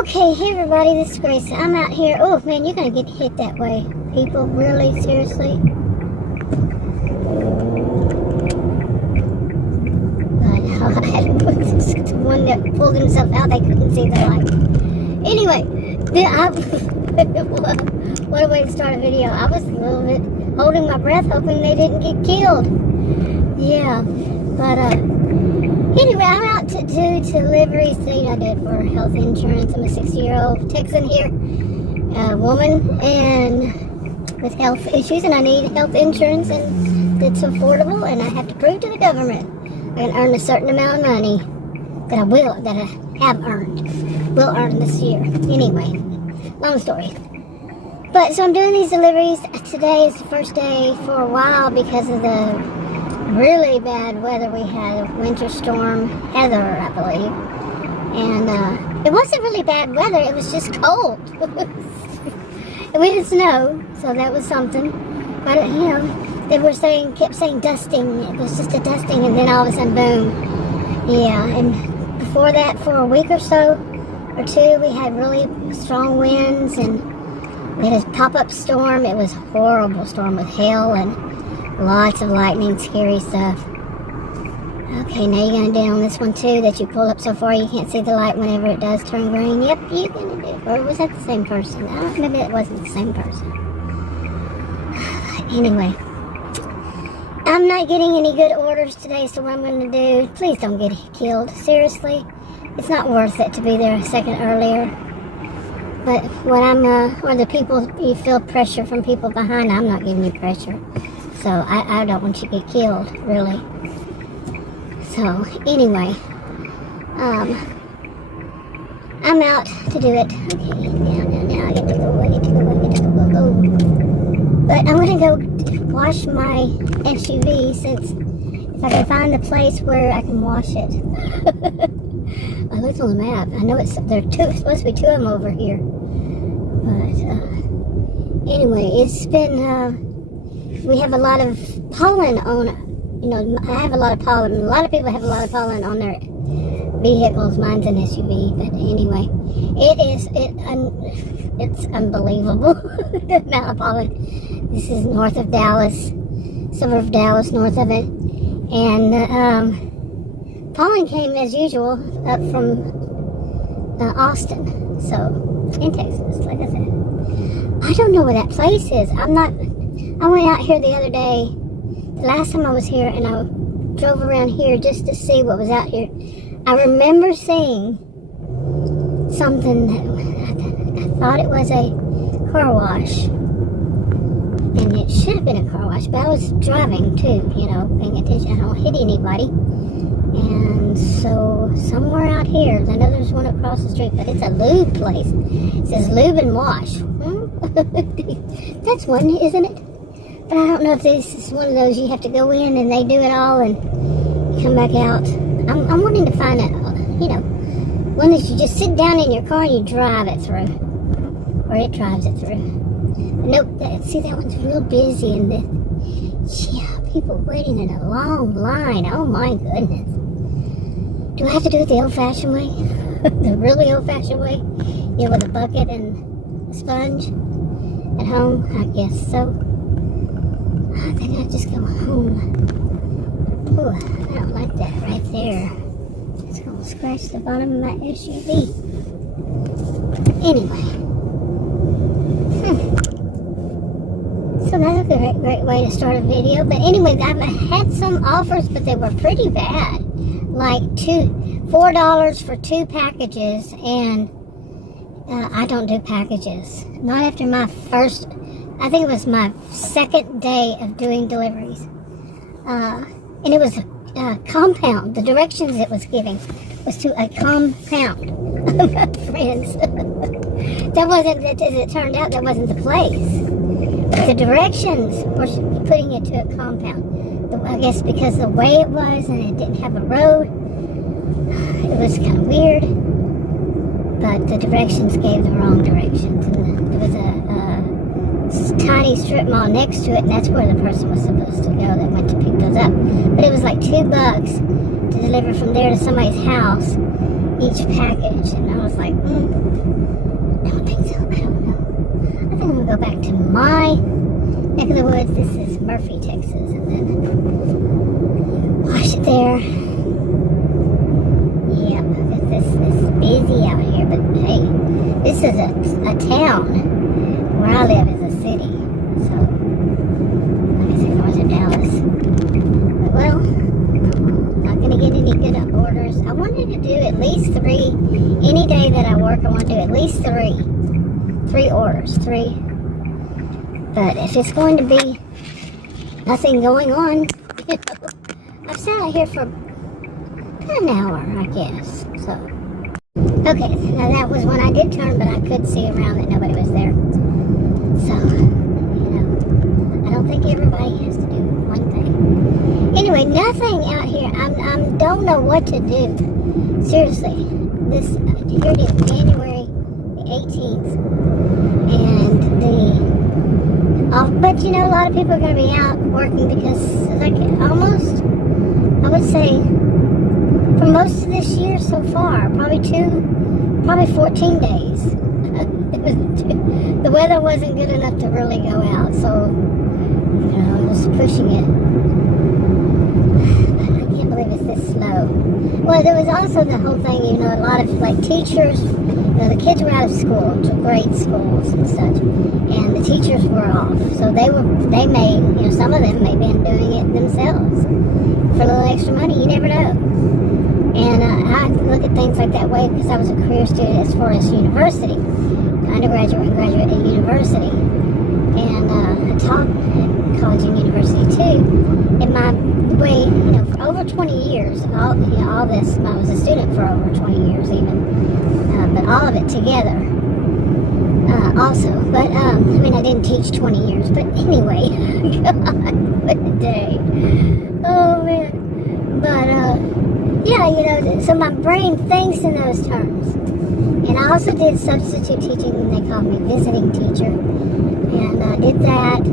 Okay, hey everybody, this is Grace. I'm out here. Oh man, you're gonna get hit that way. People, really? Seriously? I had the one that pulled himself out, they couldn't see the light. Anyway, what a way to start a video. I was a little bit holding my breath, hoping they didn't get killed. Yeah, but anyway, I'm out to do deliveries. I do it for health insurance. I'm a 60-year-old Texan here, a woman and with health issues, and I need health insurance, and it's affordable, and I have to prove to the government I can earn a certain amount of money that I have earned, will earn this year. Anyway, long story. But so I'm doing these deliveries. Today is the first day for a while because of the really bad weather we had, winter storm Heather, I believe. And it wasn't really bad weather, it was just cold. We had snow, so that was something. But they kept saying dusting. It was just a dusting, and then all of a sudden, boom. Yeah, and before that, for a week or so, or two, we had really strong winds, and we had a pop-up storm. It was a horrible storm with hail and lots of lightning, scary stuff. Okay, now you're going to do on this one too, that you pull up so far you can't see the light whenever it does turn green. Yep, you're going to do. Or was that the same person? I don't know, maybe it wasn't the same person. Anyway, I'm not getting any good orders today, so what I'm going to do, please don't get killed. Seriously, it's not worth it to be there a second earlier. But when the people, you feel pressure from people behind, I'm not giving you pressure. So I don't want you to get killed, really. So anyway, I'm out to do it. Okay, now I get to go. But I'm gonna go wash my SUV, since if I can find a place where I can wash it. I looked on the map. I know there's supposed to be two of them over here. But anyway, it's been. We have a lot of pollen on, I have a lot of pollen. A lot of people have a lot of pollen on their vehicles. Mine's an SUV, but anyway, it's unbelievable, the amount of pollen. This is north of Dallas, suburb of Dallas, north of it, and pollen came as usual up from Austin, so in Texas, like I said. I don't know where that place is. I went out here the other day, the last time I was here, and I drove around here just to see what was out here. I remember seeing something that I thought it was a car wash. And it should have been a car wash, but I was driving too, paying attention. I don't hit anybody. And so somewhere out here, I know there's one across the street, but it's a lube place. It says lube and wash. That's one, isn't it? But I don't know if this is one of those you have to go in and they do it all and come back out. I'm wanting to find out, one that you just sit down in your car and you drive it through. Or it drives it through. Nope, see, that one's real busy, and people waiting in a long line. Oh my goodness. Do I have to do it the old-fashioned way? The really old-fashioned way? With a bucket and a sponge at home? I guess so. I think I'll just go home. Ooh, I don't like that right there. It's going to scratch the bottom of my SUV. Anyway. So that's a great way to start a video. But anyway, I've had some offers, but they were pretty bad. Like $4 for 2 packages, and I don't do packages. Not after my first, I think it was my second day of doing deliveries. And it was a compound. The directions it was giving was to a compound. My friends. That wasn't, as it turned out, that wasn't the place. The directions were putting it to a compound. I guess because the way it was, and it didn't have a road, it was kind of weird. But the directions gave the wrong directions. And there was a tiny strip mall next to it, and that's where the person was supposed to go that went to pick those up. But it was like $2 to deliver from there to somebody's house, each package. And I was like, neck of the woods. This is Murphy, Texas, and then wash it there. Yep, this is busy out here, but hey, this is a town. Where I live is a city, so like I said, north of Dallas. But, well, not gonna get any good orders. I wanted to do at least 3. Any day that I work, I want to do at least 3 orders, 3. But if it's going to be nothing going on, I've sat out here for about an hour, I guess. So, okay, now that was when I did turn, but I could see around that nobody was there. So, I don't think everybody has to do one thing. Anyway, nothing out here. I don't know what to do. Seriously, here it is, January the 18th, and but a lot of people are going to be out working because, like, almost, I would say, for most of this year so far, probably 14 days. The weather wasn't good enough to really go out, so, it was pushing it. I can't believe it's this slow. Well, there was also the whole thing, a lot of, like, teachers, the kids were out of school, to grade schools and such, and the teachers were off, so they may, some of them may have been doing it themselves for a little extra money, you never know. And I look at things like that way because I was a career student as far as university, undergraduate and graduate at university, and I taught at college and university too. In my way, for over 20 years, all this, I was a student for over 20 years even, but all of it together also. But, I didn't teach 20 years, but anyway, God, what a day. Oh, man. But, so my brain thinks in those terms. And I also did substitute teaching, and they called me visiting teacher. And I did that.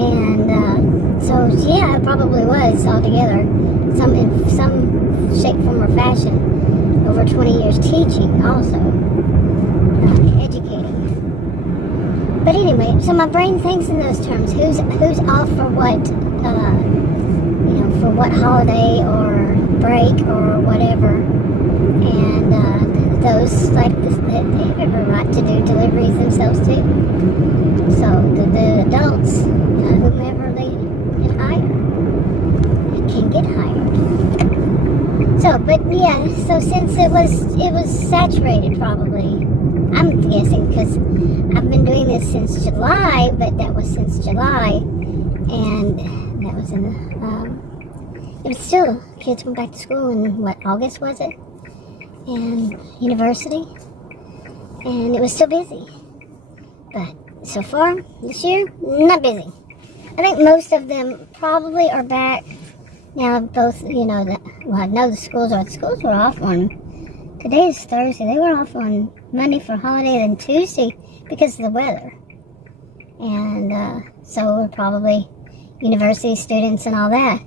And so, yeah, I probably was altogether, in some shape, form, or fashion, over 20 years teaching also, educating. But anyway, so my brain thinks in those terms. Who's off for what, for what holiday or break or whatever. And those like this, they have a right to do deliveries themselves too. So the adults, whomever they can hire, can get hired. So, but yeah, so since it was saturated probably, I'm guessing because I've been doing this since July, but that was since July, and that was in the, it was still, kids went back to school in August was it? And university, and it was still busy. But so far this year, not busy. I think most of them probably are back now. Both, I know the schools were off on, today is Thursday, they were off on Monday for holiday, then Tuesday because of the weather. And so we're probably university students and all that.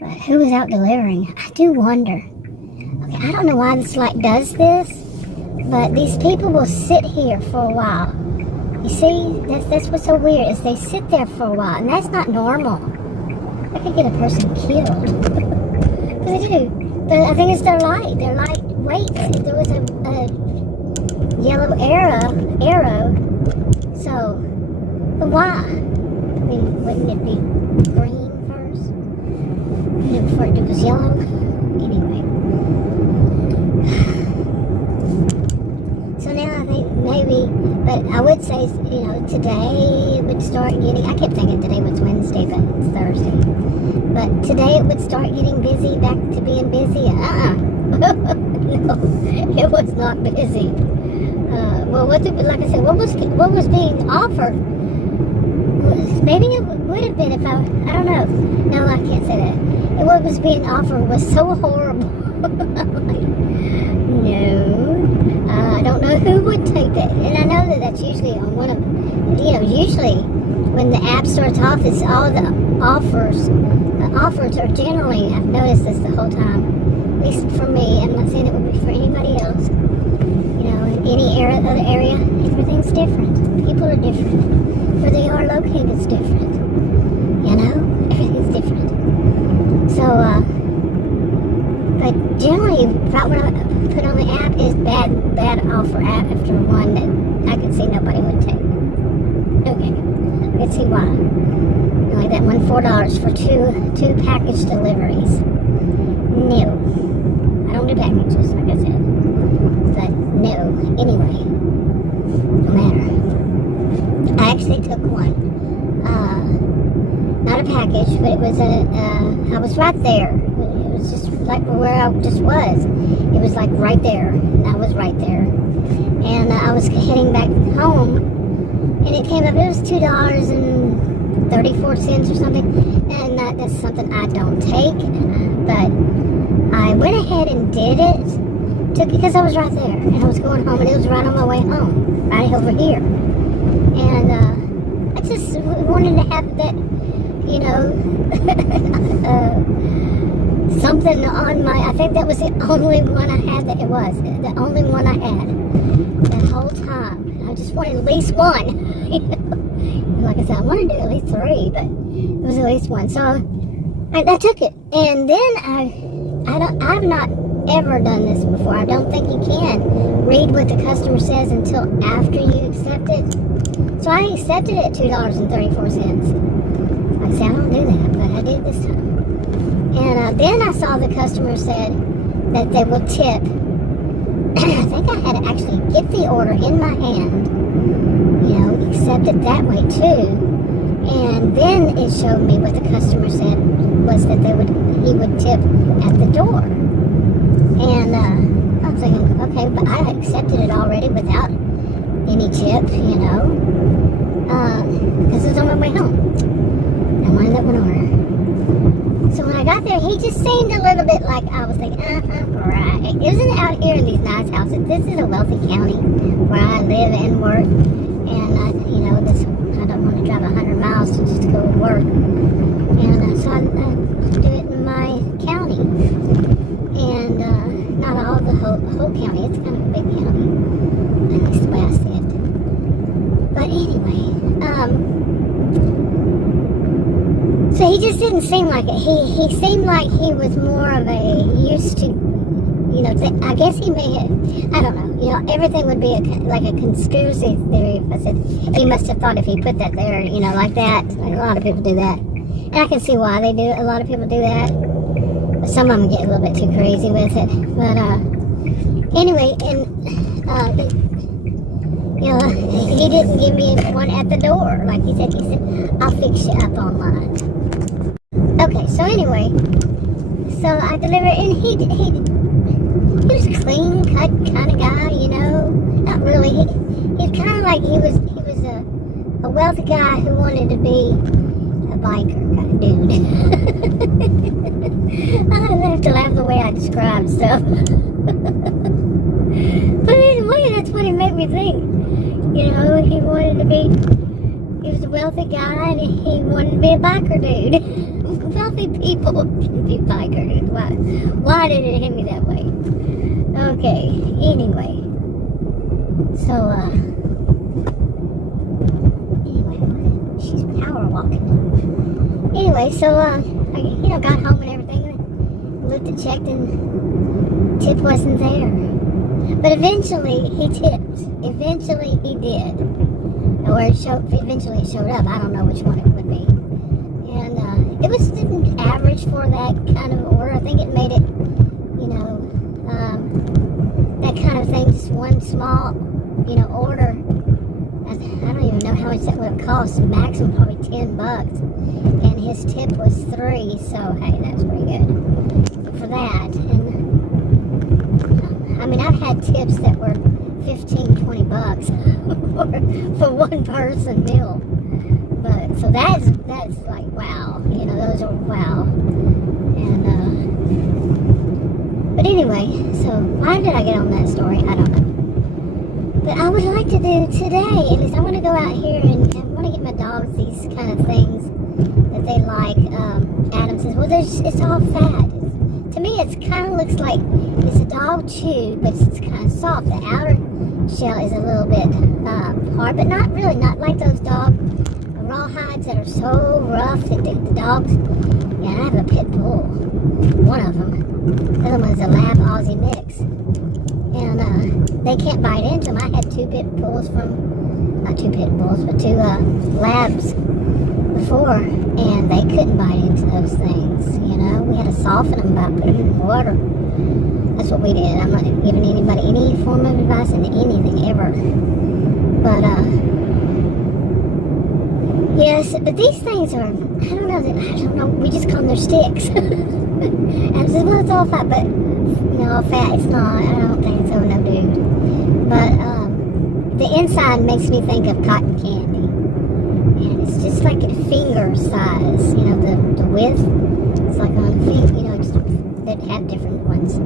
But who was out delivering? I do wonder. Okay, I don't know why this light does this, but these people will sit here for a while. You see, that's what's so weird, is they sit there for a while, and that's not normal. I could get a person killed. Because they do. But I think it's their light weight. There was a yellow arrow. So, but why? Wouldn't it be green first? Before it was yellow? Anyway. So now I think maybe, but I would say, today it would start getting, I kept thinking today was Wednesday, but it's Thursday. But today it would start getting busy, back to being busy. No, it was not busy. Well, like I said, what was being offered? Maybe it would have been if I don't know. No, I can't say that. What was being offered was so horrible. I'm like, no, I don't know who would take that. And I know that that's usually on one of, usually when the app starts off, it's all the offers. The offers are generally, I've noticed this the whole time, at least for me, I'm not saying it would be for anybody else. In any other area, everything's different. People are different. where they are located is different. You know, everything's different. So, but generally, right what I put on the app is bad offer app after one that I could see nobody would take. Okay, I could see why. Like that one, $4 for two package deliveries. No, I don't do packages, like I said. But no, anyway, no matter. I actually took one. Not a package, but it was I was right there. It was just like where I just was. It was like right there. And I was right there. And I was heading back home, and it came up, it was $2.34 or something. And that's something I don't take. But I went ahead and did it. Took it because I was right there. And I was going home, and it was right on my way home. Right over here. And I just wanted to have that, you know, something on my, I think that was the only one I had that it was. The only one I had that whole time. I just wanted at least one. You know? Like I said, I wanted to do at least 3, but it was at least one. So I took it. And then I've not ever done this before. I don't think you can read what the customer says until after you accept it. So I accepted it at $2.34. Like I said, I don't do that, but I did this time. And then I saw the customer said that they will tip. I think I had to actually get the order in my hand, you know, accept it that way too. And then it showed me what the customer said was that he would tip at the door. And I was thinking, okay, but I accepted it already without any tip, you know, because it was on my way home. I wanted that one order. So when I got there, he just seemed a little bit like I was thinking, right. Isn't out here in these nice houses? This is a wealthy county where I live and work. And, I don't want to drive 100 miles to just go to work. And so I do it in my county. And not all the whole county. It's kind of a big county. At least the way I see it. But anyway, so he just didn't seem like it. He seemed like he was more of a used to, you know, I guess he may have, I don't know, you know, everything would be like a conspiracy theory if I said, he must have thought if he put that there, you know, like that. Like a lot of people do that. And I can see why they do it. A lot of people do that. But some of them get a little bit too crazy with it. But anyway, and you know, he didn't give me one at the door. Like he said, I'll fix you up online. Okay, so anyway, so I delivered, and he was a clean cut kind of guy, you know. Not really. He's kind of like he was a wealthy guy who wanted to be a biker kind of dude. I have to laugh the way I described stuff. But anyway, that's what it made me think. You know, he was a wealthy guy, and he wanted to be a biker dude. Wealthy people can be biker dudes. Why did it hit me that way? Okay, anyway. So, she's power walking. Anyway, so, I, you know, got home and everything, looked and checked, and tip wasn't there. But eventually, he tipped. Eventually, he did. Or eventually it showed up. I don't know which one it would be. And it was average for that kind of order. I think it made it, you know, that kind of thing, just one small, you know, order. I don't even know how much that would have cost. Maximum probably $10. And his tip was $3. So, hey, that's pretty good for that. And I mean, I've had tips that were $15-20 for one person meal. But so that's like wow, you know, those are wow. And but anyway, so why did I get on that story? I don't know. But I would like to do today is I want to go out here and I want to get my dogs these kind of things that they like. Adam says, well, it's all fat. To me, it kind of looks like it's a dog chew, but it's kind of soft. The outer shell is a little bit hard, but not really, not like those dog rawhides that are so rough that the dogs. Yeah, I have a pit bull, one of them. The other one's a lab Aussie mix, and they can't bite into them. I had two pit bulls not two pit bulls, but two labs before, and they couldn't bite into those things. You know, we had to soften them by putting them in water. That's what we did. I'm not giving anybody any form of advice into anything ever. But yes, but these things are, I don't know, we just call them their sticks. And I said, well, it's all fat, but all fat, it's not. I don't think so, no dude. But the inside makes me think of cotton candy. And it's just like a finger size, the width. It's like on a finger, they have different ones.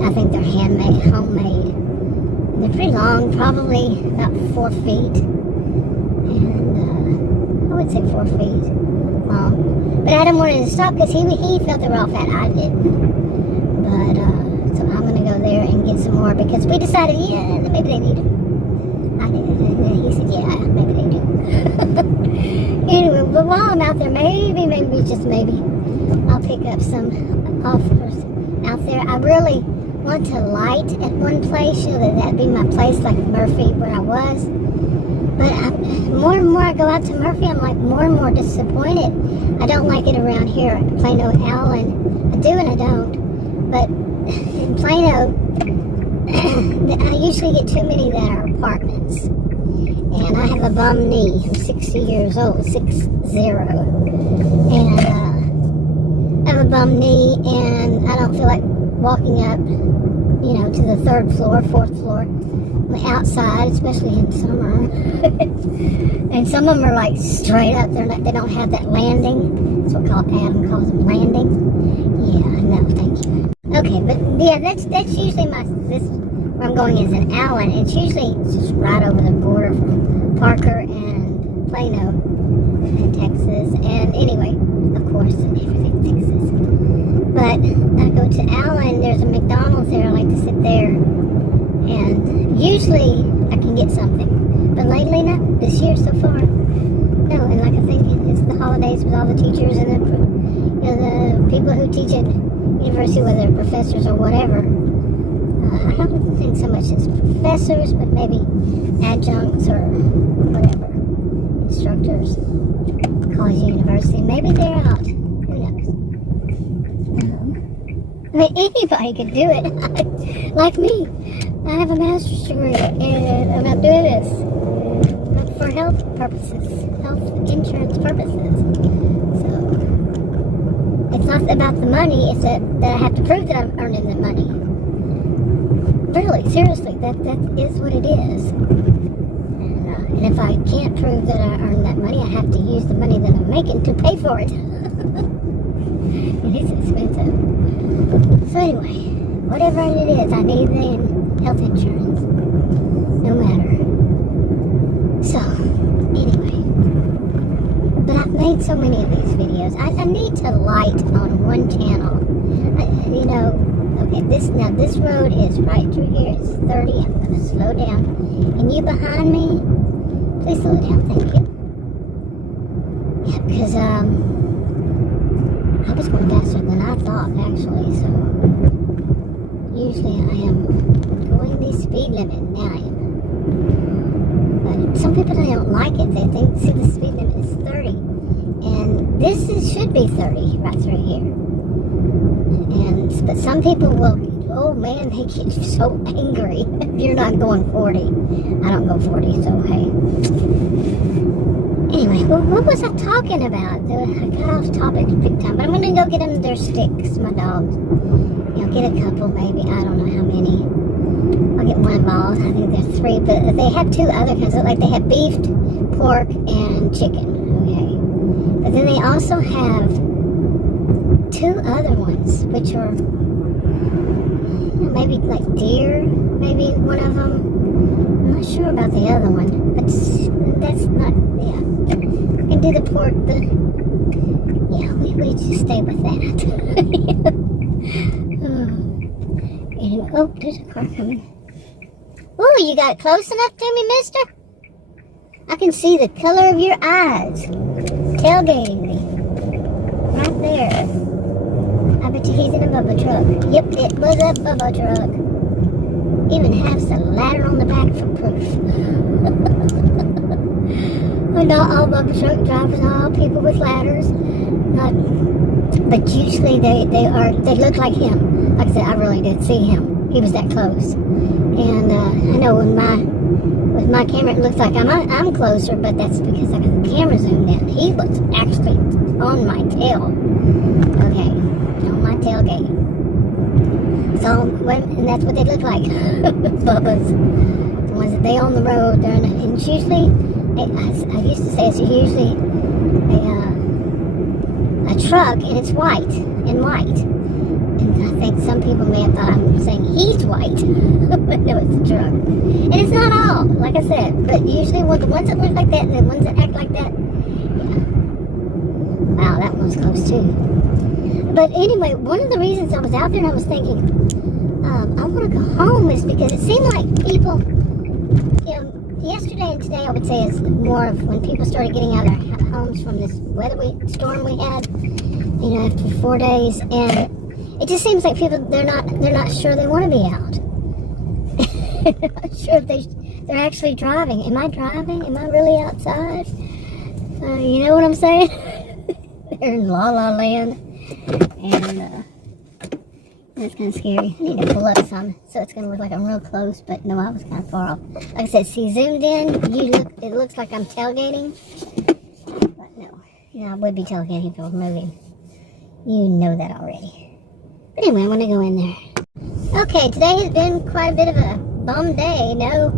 I think they're homemade. And they're pretty long, probably about 4 feet. And I would say 4 feet long. But Adam wanted to stop because he felt they were all fat. I didn't. But, so I'm going to go there and get some more because we decided, yeah, maybe they need them. I did. And he said, yeah, maybe they do. Anyway, but while I'm out there, maybe, just maybe, I'll pick up some offers out there. I really want to light at one place, that'd be my place, like Murphy, where I was. But more and more I go out to Murphy, I'm like more and more disappointed. I don't like it around here at Plano, Allen. I do and I don't. But in Plano, I usually get too many that are apartments. And I have a bum knee. I'm 60 years old, 60. And I have a bum knee, and I don't feel like walking up, to the 3rd floor, 4th floor, on the outside, especially in summer. And some of them are like straight up. They don't have that landing. That's what Adam calls them, landing. Yeah, no, thank you. Okay, but yeah, that's usually where I'm going is in Allen. It's usually just right over the border from Parker and Plano in Texas. And anyway, of course, everything Texas. But I go to Allen, there's a McDonald's there. I like to sit there. And usually I can get something. But lately, not this year so far. No, and like I think it's the holidays with all the teachers and the people who teach at university, whether they're professors or whatever. I don't think so much as professors, but maybe adjuncts or whatever, instructors, college, university. Maybe they're out. Who knows? I mean, anybody could do it. Like me. I have a master's degree, and I'm not doing this for health purposes, health insurance purposes. So it's not about the money. It's that I have to prove that I'm earning the money. Really, seriously, that is what it is. And if I can't prove that I earn that money, I have to use the money that I'm making to pay for it. It is expensive. So anyway, whatever it is, I need the health insurance, no matter. So, anyway, but I've made so many of these videos. I need to light on one channel. Okay, this road is right through here. It's 30. I'm going to slow down. And you behind me, please slow down. Thank you. Yeah, because I was going faster than I thought, actually. So usually I am going the speed limit. Now I am. But some people don't like it. They think the speed limit is 30, and should be 30 right through here. But some people will, oh man, they get so angry if you're not going 40. I don't go 40, so hey. Anyway, what was I talking about? I got off topic big time, but I'm going to go get them their sticks, my dogs. Get a couple maybe, I don't know how many. I'll get one ball, I think there's 3, but they have 2 other kinds, like they have beef, pork, and chicken, okay? But then they also have 2 other ones, which are maybe like deer, maybe one of them. I'm not sure about the other one, but that's not, yeah. We can do the pork, we just stay with that. there's a car coming. Ooh, you got close enough to me, mister? I can see the color of your eyes. Tailgating me. Right there. I bet you he's in a bubble truck. Yep, it was a bubble truck. Even has the ladder on the back for proof. Well, not all bubble truck drivers, not all people with ladders. But usually they look like him. Like I said, I really did see him. He was that close. And I know with my camera it looks like I'm closer, but that's because I got the camera zoomed in. He was actually on my tail. Okay, on my tailgate. So, and that's what they look like. Bubba's. The ones that they on the road. And it's usually, I used to say it's usually a truck, and it's white and white. And I think some people may have thought I'm saying he's white, but no, it's a truck. And it's not all, like I said, but usually the ones that look like that and the ones that act like that, yeah. Wow, that one's close too. But anyway, one of the reasons I was out there and I was thinking, I want to go home is because it seemed like people, yesterday and today I would say is more of when people started getting out of their homes from this storm we had, after 4 days, and it just seems like people, they're not sure they want to be out. They're not sure if they're actually driving. Am I driving? Am I really outside? You know what I'm saying? They're in La La Land. And that's kind of scary. I need to pull up some so it's going to look like I'm real close, but no, I was kind of far off. Like I said, see, zoomed in, it looks like I'm tailgating. But no, I would be tailgating if I was moving. You know that already. But anyway, I want to go in there. Okay, today has been quite a bit of a bum day. No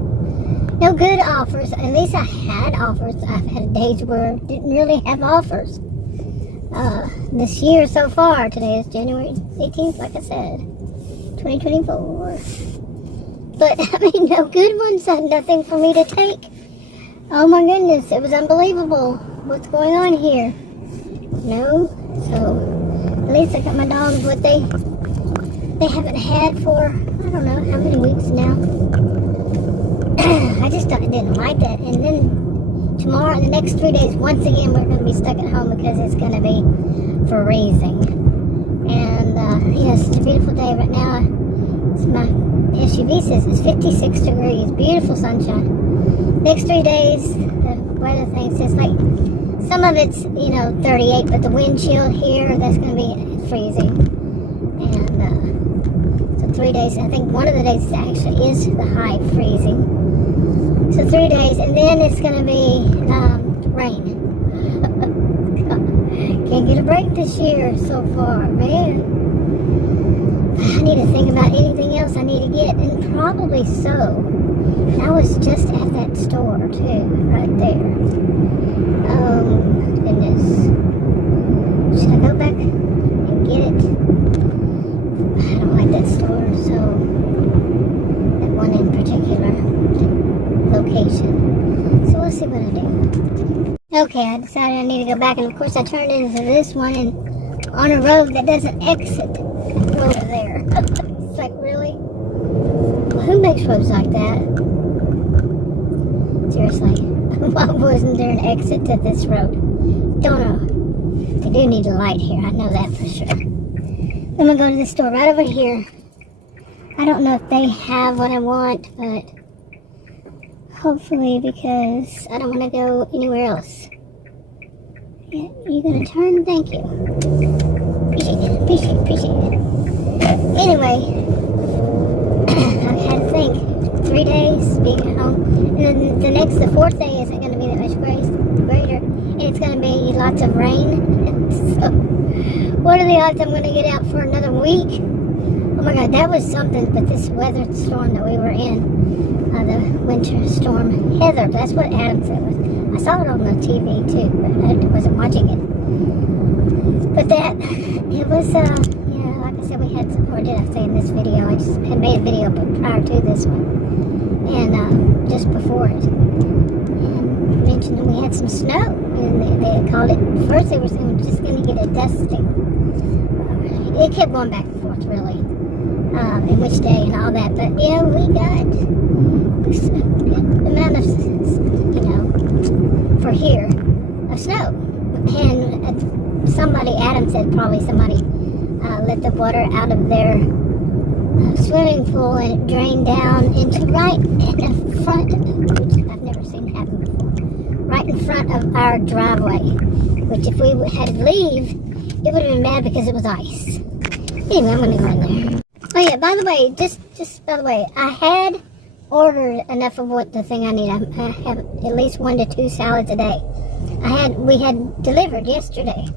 good offers. At least I had offers. I've had days where I didn't really have offers. This year so far, today is January 18th, like I said, 2024. But, no good ones, nothing for me to take. Oh my goodness, it was unbelievable what's going on here. No, so at least I got my dogs what they haven't had for, I don't know how many weeks now. I just didn't like that. And then tomorrow, the next 3 days, once again, we're going to be stuck at home because it's going to be freezing. And, yes, it's a beautiful day right now. My SUV says it's 56 degrees, beautiful sunshine. Next 3 days, the weather thing says, like, some of it's, 38, but the wind chill here, that's going to be freezing. And, so 3 days, I think one of the days actually is the high freezing. So 3 days, and then it's going to be rain. Can't get a break this year so far, man. I need to think about anything else I need to get, and probably so. I was just at that store, too, right there. Oh, goodness. Should I go back and get it? I don't like that store, so that one in particular location. So we'll see what I do. Okay, I decided I need to go back, and of course I turned into this one and on a road that doesn't exit over there. It's like, really? Well, who makes roads like that? Seriously. Why wasn't there an exit to this road? Don't know. They do need a light here, I know that for sure. I'm gonna go to the store right over here. I don't know if they have what I want, but hopefully, because I don't want to go anywhere else. Yeah, you gonna turn? Thank you. Appreciate it. Anyway, I've had to think. 3 days being at home. And then the fourth day isn't going to be that much greater. And it's going to be lots of rain. So, what are the odds I'm going to get out for another week? Oh my God, that was something. But this weather storm that we were in, the winter storm, Heather, that's what Adam said. I saw it on the TV too, but I wasn't watching it. But it was, like I said, we had, or did I say in this video? I just had made a video prior to this one. And just before it. And mentioned that we had some snow. And they had called it, first they were saying we're just going to get a dusting. It kept going back and forth, really. and which day and all that. But yeah, we got a good amount of, for here, of snow. And somebody, Adam said probably somebody let the water out of their swimming pool and it drained down into right in the front, which I've never seen happen before, right in front of our driveway, which if we had to leave, it would have been bad because it was ice. Anyway, I'm going to go in there. Oh yeah, by the way, just by the way, I had ordered enough of what the thing I need. I have at least 1 to 2 salads a day. We had delivered yesterday.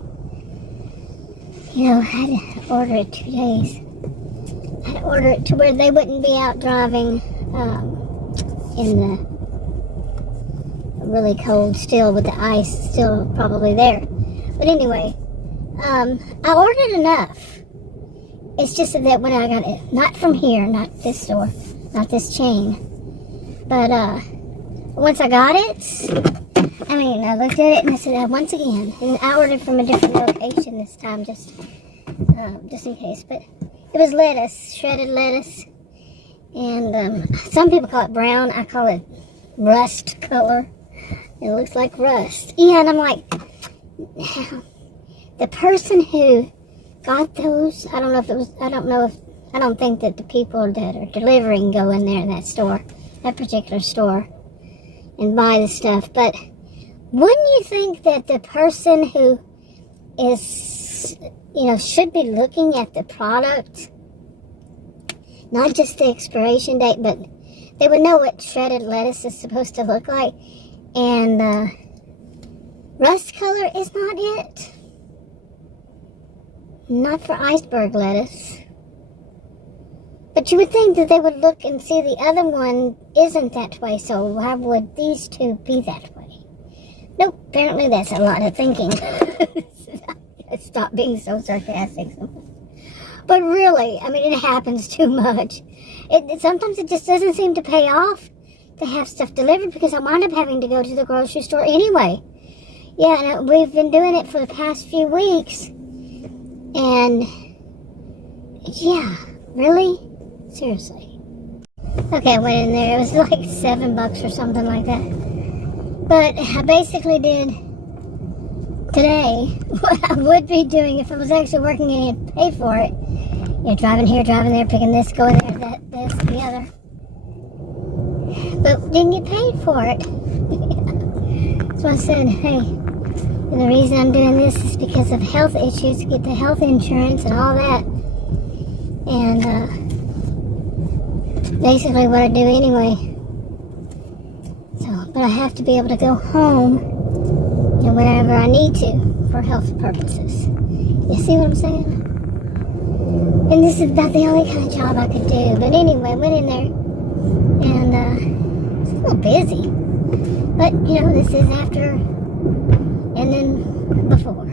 I had to order it 2 days. I had to order it to where they wouldn't be out driving in the really cold still, with the ice still probably there. But anyway, I ordered enough. It's just that when I got it, not from here, not this store, not this chain, but once I got it, I looked at it and I said, once again, and I ordered from a different location this time, just in case. But it was lettuce, shredded lettuce, and some people call it brown. I call it rust color. It looks like rust. Yeah, and I'm like, the person who got those, I don't think that the people that are delivering go in there in that store, that particular store, and buy the stuff. But wouldn't you think that the person who is, should be looking at the product, not just the expiration date, but they would know what shredded lettuce is supposed to look like, and rust color is not it. Not for iceberg lettuce. But you would think that they would look and see the other one isn't that way, so why would these two be that way? Nope, apparently that's a lot of thinking. Stop being so sarcastic. But really, it happens too much. Sometimes it just doesn't seem to pay off to have stuff delivered because I wind up having to go to the grocery store anyway. Yeah, and we've been doing it for the past few weeks. And, yeah, really? Seriously. Okay, I went in there. It was like $7 or something like that. But I basically did today what I would be doing if I was actually working and paid for it. Driving here, driving there, picking this, going there, that, this, the other. But didn't get paid for it. So I said, hey, and the reason I'm doing this is because of health issues, to get the health insurance and all that. And basically what I do anyway. So, but I have to be able to go home, whenever I need to, for health purposes. You see what I'm saying? And this is about the only kind of job I could do. But anyway, I went in there, and it's a little busy. But, this is after, and then before.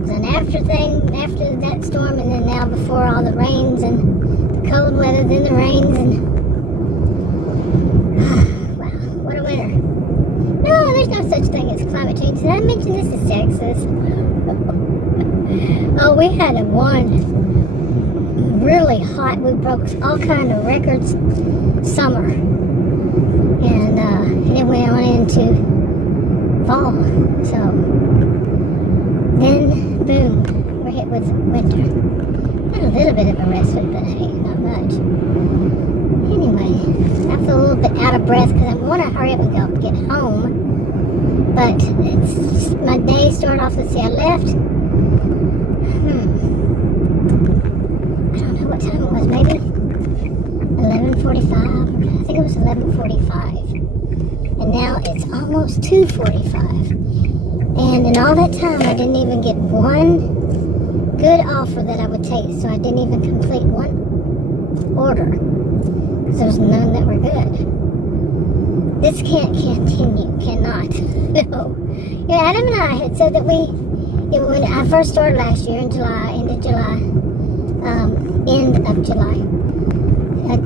It's an after thing, after that storm, and then now before all the rains and the cold weather, then the rains, and wow, what a winter. No, there's no such thing as climate change. Did I mention this is Texas? Oh, we had one really hot, we broke all kind of records summer. And it went on into fall. So then, boom, we're hit with winter. Had a little bit of a respite, but hey, not much. Anyway, I feel a little bit out of breath because I want to hurry up and go get home. But it's just, my day started off, let's see, I left. I don't know what time it was, maybe 11:45. I think it was 11:45. And now it's almost 2:45. And in all that time, I didn't even get one good offer that I would take. So I didn't even complete one order. Because there was none that were good. This can't continue. Cannot. No. Adam and I had said that when I first started last year in July, end of July.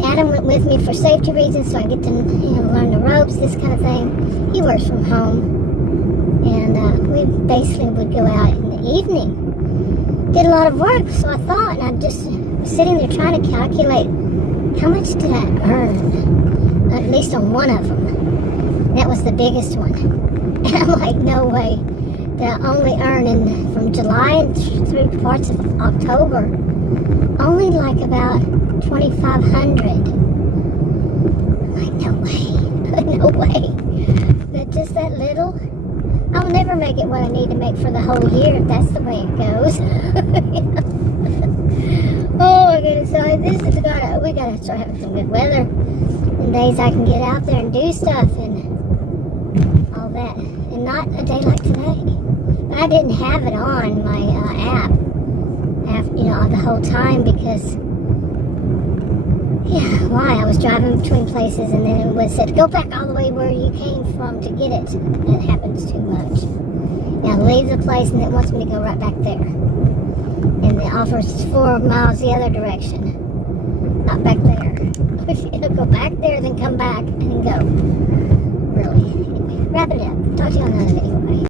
Adam went with me for safety reasons, so I get to learn the ropes, this kind of thing. He works from home, and we basically would go out in the evening. Did a lot of work, so I thought, and I just sitting there trying to calculate how much did I earn, at least on one of them. That was the biggest one. And I'm like, no way. That I only earn from July and through parts of October, only like about 2,500. I'm like, no way. No way. But just that little, I'll never make it what I need to make for the whole year if that's the way it goes. Oh my goodness, so we gotta start having some good weather and days I can get out there and do stuff and all that, and not a day like today. But I didn't have it on my app after, the whole time because why? I was driving between places and then it said go back all the way where you came from to get it. That happens too much. Leave the place and it wants me to go right back there. And it offers 4 miles the other direction. Not back there. Go back there, then come back and go. Really. Anyway, wrap it up. Talk to you on another video. Bye.